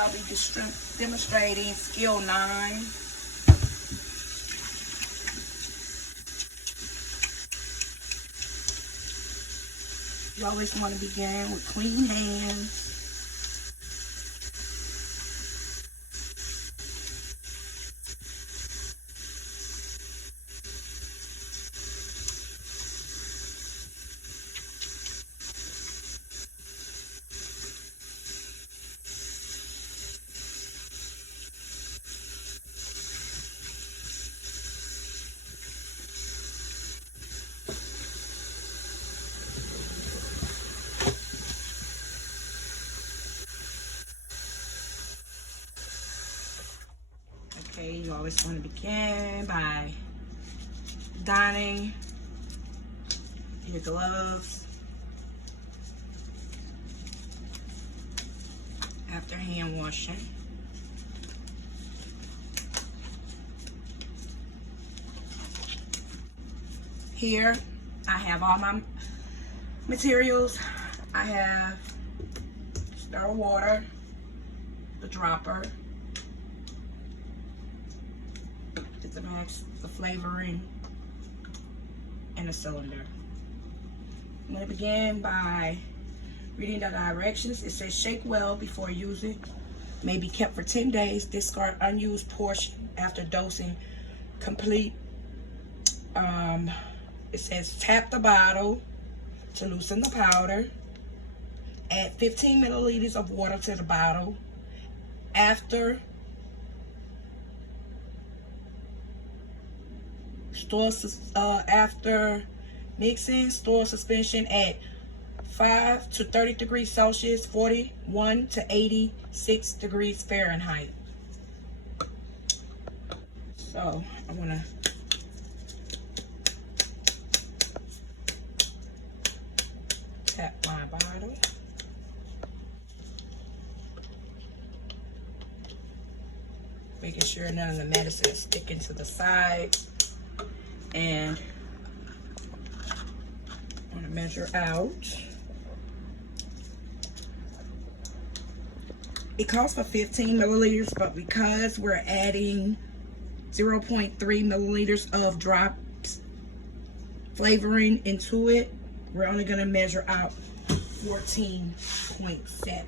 I'll be demonstrating skill 9. You always want to begin with clean hands. Okay, you always want to begin by donning your gloves after hand washing. Here, I have all my materials. I have star water, the dropper, the max, the flavoring, and a cylinder. I'm going to begin by reading the directions. It says shake well before using. May be kept for 10 days. Discard unused portion after dosing complete. It says tap the bottle to loosen the powder. Add 15 milliliters of water to the bottle. After mixing, store suspension at 5 to 30 degrees Celsius, 41 to 86 degrees Fahrenheit. So I want to tap my bottle. Making sure none of the medicine is sticking to the sides. And I'm going to measure out. It calls for 15 milliliters, but because we're adding 0.3 milliliters of drops flavoring into it, we're only going to measure out 14.7.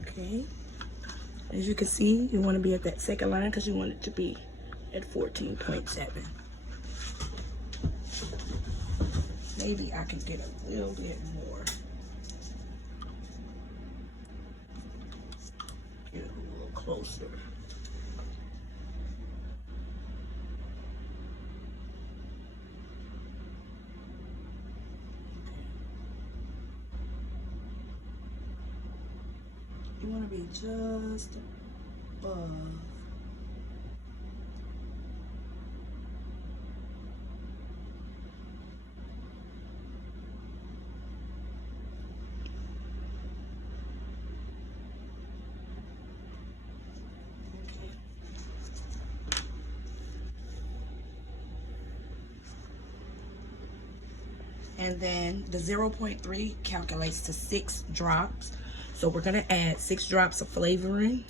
Okay, as you can see, you want to be at that second line because you want it to be at 14.7. Maybe I can get a little bit more. Get it a little closer. You want to be just above. Okay. And then the 0.3 calculates to 6 drops. So we're going to add 6 drops of flavoring.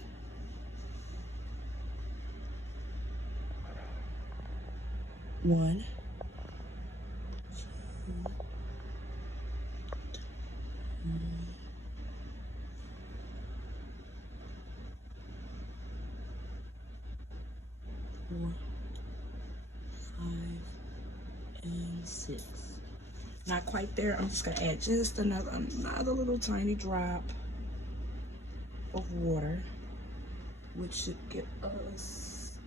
One, two, 4, 5, and 6. Not quite there. I'm just gonna add just another little tiny drop of water, which should get us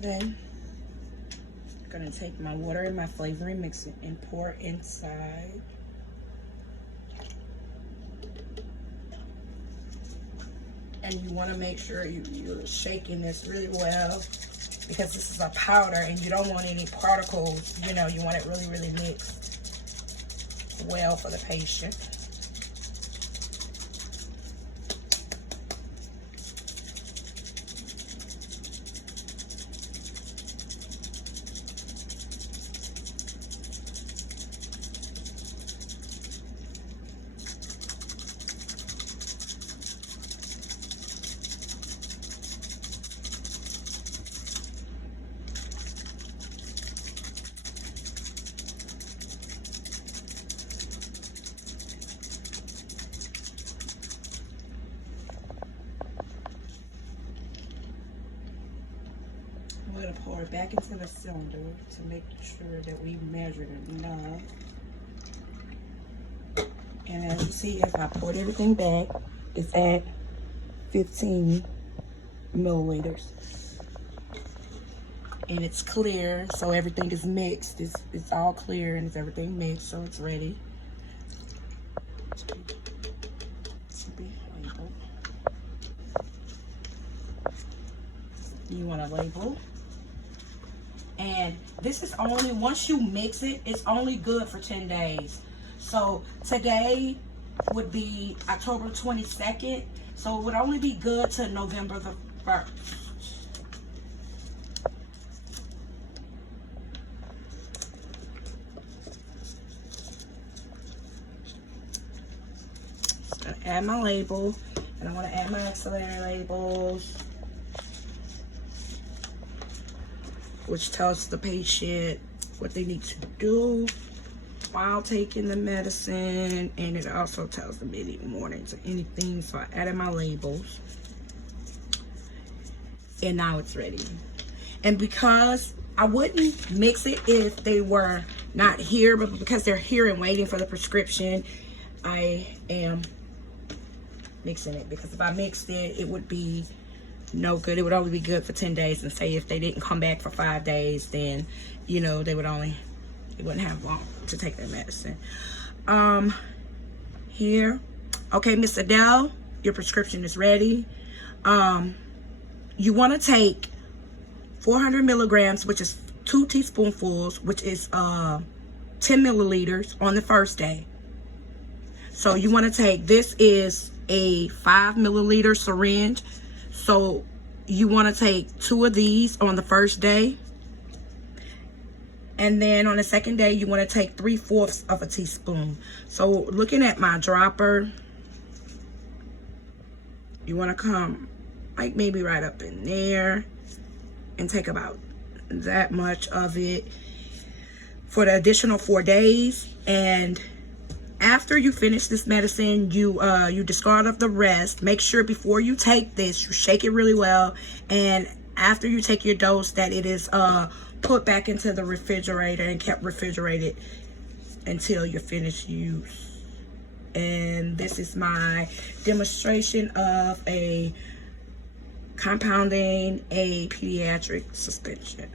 Then I'm gonna take my water and my flavoring, mix it and pour inside. And you want to make sure you're shaking this really well, because this is a powder and you don't want any particles. You know, you want it really, really mixed well for the patient. I'm going to pour it back into the cylinder to make sure that we measured enough. And as you see, as I poured everything back, it's at 15 milliliters. And it's clear, so everything is mixed. It's all clear and it's everything mixed, so it's ready to be labeled. You want to label. And this is only, once you mix it, it's only good for 10 days. So today would be October 22nd. So it would only be good to November the 1st. So I'm gonna add my label, and I want to add my auxiliary labels, which tells the patient what they need to do while taking the medicine, and it also tells them any warnings or anything. So I added my labels, and now it's ready. And because I wouldn't mix it if they were not here, but because they're here and waiting for the prescription, I am mixing it, because if I mixed it, it would be no good. It would only be good for 10 days, and say if they didn't come back for 5 days, then you know they wouldn't have long to take their medicine. Here, okay, Miss Adele, your prescription is ready. You want to take 400 milligrams, which is 2 teaspoonfuls, which is 10 milliliters on the first day. So you want to take, this is a 5 milliliter syringe. So you want to take 2 of these on the first day. And then on the second day, you want to take 3/4 of a teaspoon. So looking at my dropper, you want to come like maybe right up in there and take about that much of it for the additional 4 days. And after you finish this medicine, you discard of the rest. Make sure before you take this, you shake it really well. And after you take your dose, that it is put back into the refrigerator and kept refrigerated until you finish use. And this is my demonstration of compounding a pediatric suspension.